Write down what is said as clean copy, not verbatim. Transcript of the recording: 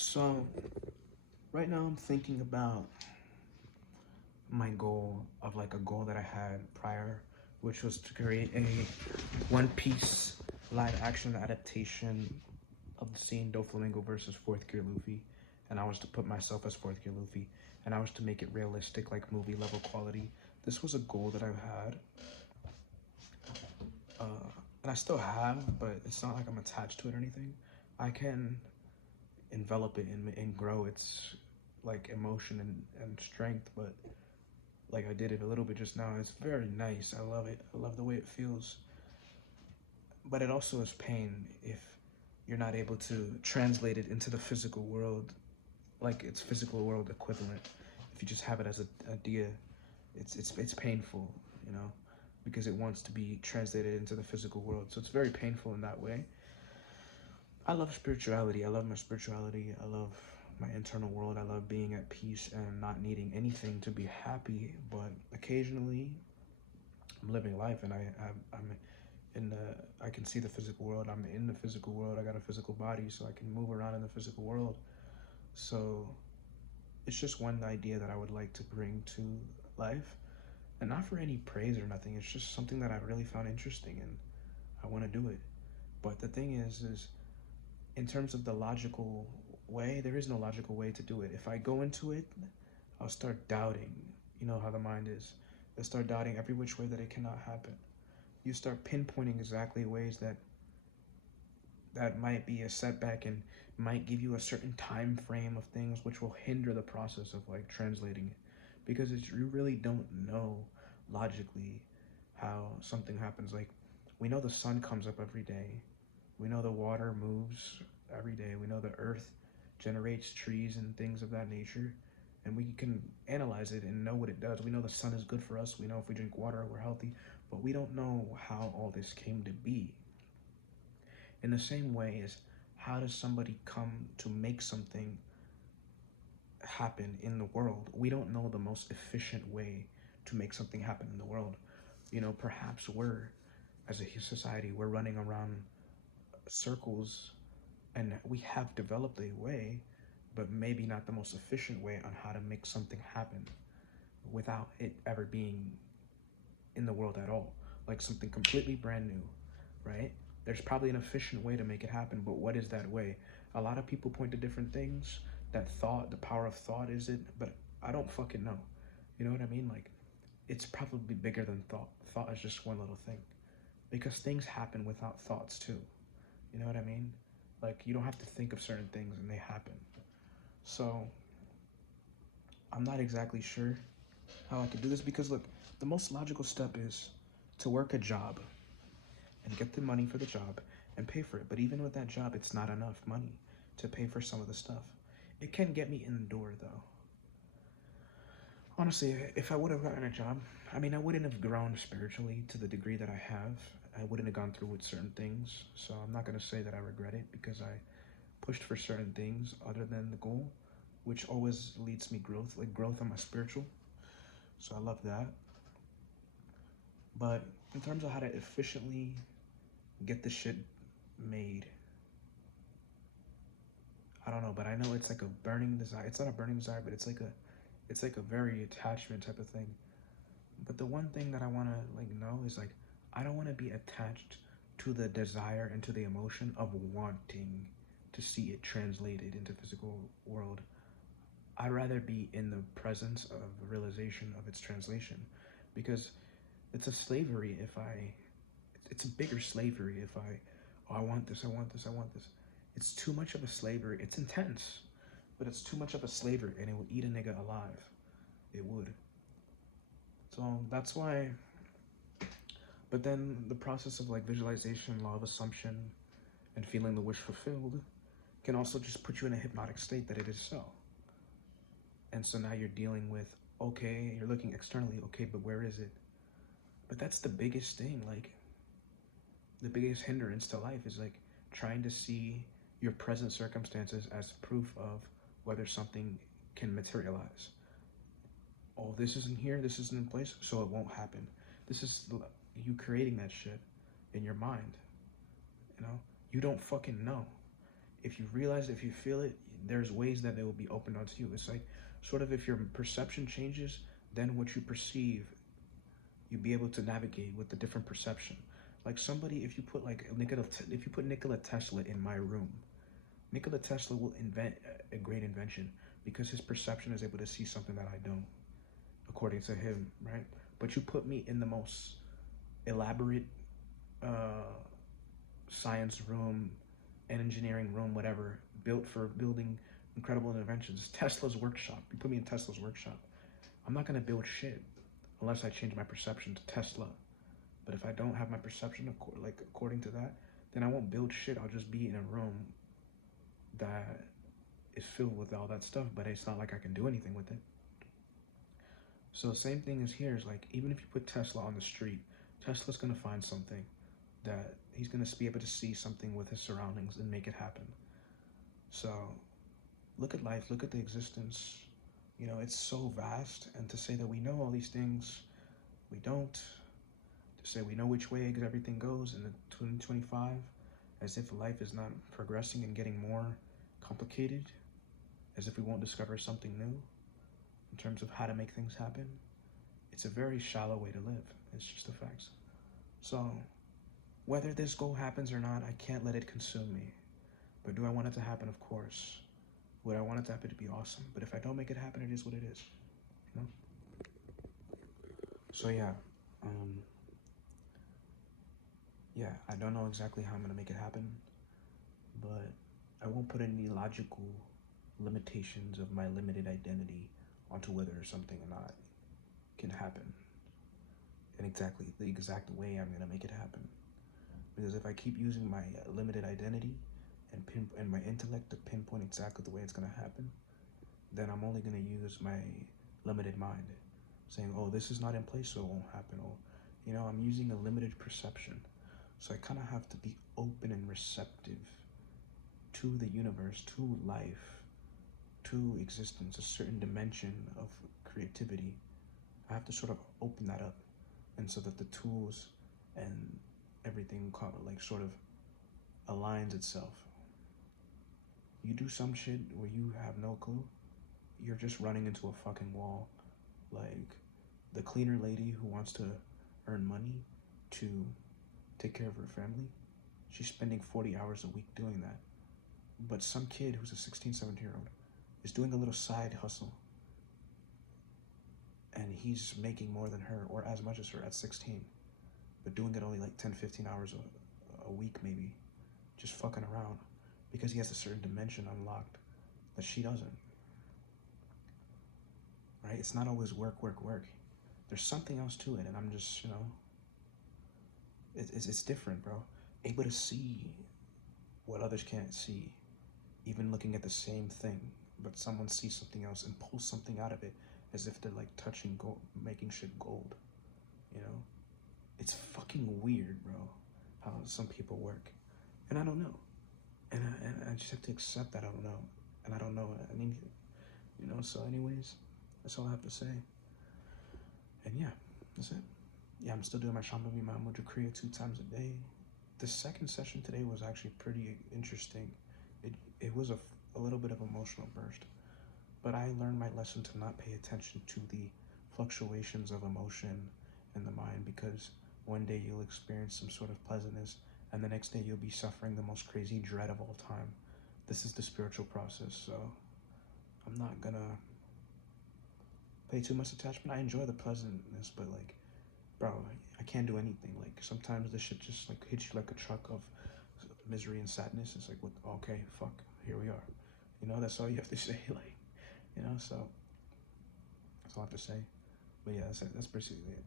So, right now I'm thinking about my goal of like a goal that I had prior, which was to create a One Piece live action adaptation of the scene Doflamingo versus Fourth Gear Luffy. And I was to put myself as Fourth Gear Luffy, and I was to make it realistic, like movie level quality. This was a goal that I've had, and I still have, but it's not like I'm attached to it or anything. I can envelop it and grow its like emotion and strength, but like I did it a little bit just now. It's very nice. I love it. I love the way it feels. But it also is pain if you're not able to translate it into the physical world, like its physical world equivalent. If you just have it as an idea, it's painful, you know, because it wants to be translated into the physical world. So it's very painful in that way. I love spirituality. I love my spirituality. I love my internal world. I love being at peace and not needing anything to be happy. But occasionally, I'm living life, and I'm in the. I can see the physical world. I'm in the physical world. I got a physical body, so I can move around in the physical world. So it's just one idea that I would like to bring to life, and not for any praise or nothing. It's just something that I really found interesting, and I want to do it. But the thing is in terms of the logical way, there is no logical way to do it. If I go into it, I'll start doubting. You know how the mind is. You'll start doubting every which way that it cannot happen. You start pinpointing exactly ways that might be a setback and might give you a certain time frame of things which will hinder the process of like translating it, because you really don't know logically how something happens. Like, we know the sun comes up every day, we know the water moves every day, we know the earth generates trees and things of that nature, and we can analyze it and know what it does. We know the sun is good for us, we know if we drink water we're healthy, but we don't know how all this came to be. In the same way as, how does somebody come to make something happen in the world? We don't know the most efficient way to make something happen in the world. You know, perhaps as a society, we're running around circles, and we have developed a way, but maybe not the most efficient way on how to make something happen without it ever being in the world at all. Like something completely brand new, right? There's probably an efficient way to make it happen, but what is that way? A lot of people point to different things. That thought, the power of thought is it, but I don't fucking know. You know what I mean? Like, it's probably bigger than thought. Thought is just one little thing. Because things happen without thoughts too. You know what I mean? Like, you don't have to think of certain things and they happen. So, I'm not exactly sure how I could do this, because look, the most logical step is to work a job and get the money for the job and pay for it. But even with that job, it's not enough money to pay for some of the stuff. It can get me in the door though. Honestly, if I would have gotten a job, I mean, I wouldn't have grown spiritually to the degree that I have. I wouldn't have gone through with certain things. So I'm not going to say that I regret it, because I pushed for certain things other than the goal, which always leads me growth, like growth on my spiritual. So I love that. But in terms of how to efficiently get the shit made, I don't know, but I know it's like a burning desire. It's not a burning desire, but it's like a very attachment type of thing. But the one thing that I want to like know is like, I don't want to be attached to the desire and to the emotion of wanting to see it translated into physical world. I'd rather be in the presence of realization of its translation, because it's a slavery if I it's a bigger slavery if oh, I want this, I want this, I want this. It's too much of a slavery. It's intense, but it's too much of a slavery, and it will eat a nigga alive. It would. So that's why. But then the process of like visualization, law of assumption, and feeling the wish fulfilled can also just put you in a hypnotic state that it is so. And so now you're dealing with, okay, you're looking externally, okay, but where is it? But that's the biggest thing. Like, the biggest hindrance to life is like trying to see your present circumstances as proof of whether something can materialize. Oh, this isn't here, this isn't in place, so it won't happen. This is you creating that shit in your mind. You know, you don't fucking know. If you realize, if you feel it, there's ways that they will be opened onto you. It's like sort of if your perception changes, then what you perceive, you'll be able to navigate with the different perception. Like somebody, if you put like if you put Nikola Tesla in my room, Nikola Tesla will invent a great invention because his perception is able to see something that I don't, according to him, right? But you put me in the most elaborate science room, an engineering room, whatever, built for building incredible inventions. Tesla's workshop. You put me in Tesla's workshop. I'm not gonna build shit unless I change my perception to Tesla. But if I don't have my perception according to that, then I won't build shit. I'll just be in a room that is filled with all that stuff, but it's not like I can do anything with it. So same thing as here is like, even if you put Tesla on the street, Tesla's gonna find something that he's gonna be able to see something with his surroundings and make it happen. So look at life, look at the existence. You know, it's so vast, and to say that we know all these things, we don't. To say we know which way everything goes in the 2025, as if life is not progressing and getting more complicated, as if we won't discover something new in terms of how to make things happen. It's a very shallow way to live. It's just the facts. So whether this goal happens or not, I can't let it consume me. But do I want it to happen? Of course. Would I want it to happen? To be awesome. But if I don't make it happen, it is what it is. You know? So yeah. Yeah, I don't know exactly how I'm gonna make it happen, but I won't put any logical limitations of my limited identity onto whether something or not can happen in exactly the exact way I'm gonna make it happen. Because if I keep using my limited identity and my intellect to pinpoint exactly the way it's gonna happen, then I'm only gonna use my limited mind, saying, "Oh, this is not in place, so it won't happen." Or, you know, I'm using a limited perception. So I kind of have to be open and receptive to the universe, to life, to existence, a certain dimension of creativity. I have to sort of open that up, and so that the tools and everything like sort of aligns itself. You do some shit where you have no clue, you're just running into a fucking wall. Like the cleaner lady who wants to earn money to take care of her family, she's spending 40 hours a week doing that. But some kid who's a 16, 17-year-old is doing a little side hustle, and he's making more than her, or as much as her at 16, but doing it only like 10, 15 hours a week maybe, just fucking around, because he has a certain dimension unlocked that she doesn't. Right? It's not always work, work, work. There's something else to it, and I'm just, you know, it's different, bro. Able to see what others can't see, even looking at the same thing, but someone sees something else and pulls something out of it as if they're like touching gold, making shit gold. You know, it's fucking weird, bro, how some people work, and I don't know, and I just have to accept that I don't know, and I don't know anything, you know. So, anyways, that's all I have to say. And yeah, that's it. Yeah, I'm still doing my Shamba Vima Mudra Kriya 2 times a day. The second session today was actually pretty interesting. It was a little bit of emotional burst, but I learned my lesson to not pay attention to the fluctuations of emotion in the mind, because one day you'll experience some sort of pleasantness, and the next day you'll be suffering the most crazy dread of all time. This is the spiritual process, so I'm not gonna pay too much attachment. I enjoy the pleasantness, but like, bro, I can't do anything. Like sometimes this shit just like hits you like a truck of misery and sadness. It's like, what? Okay, fuck, here we are. You know, that's all you have to say. Like, you know, so that's all I have to say. But yeah, that's basically it.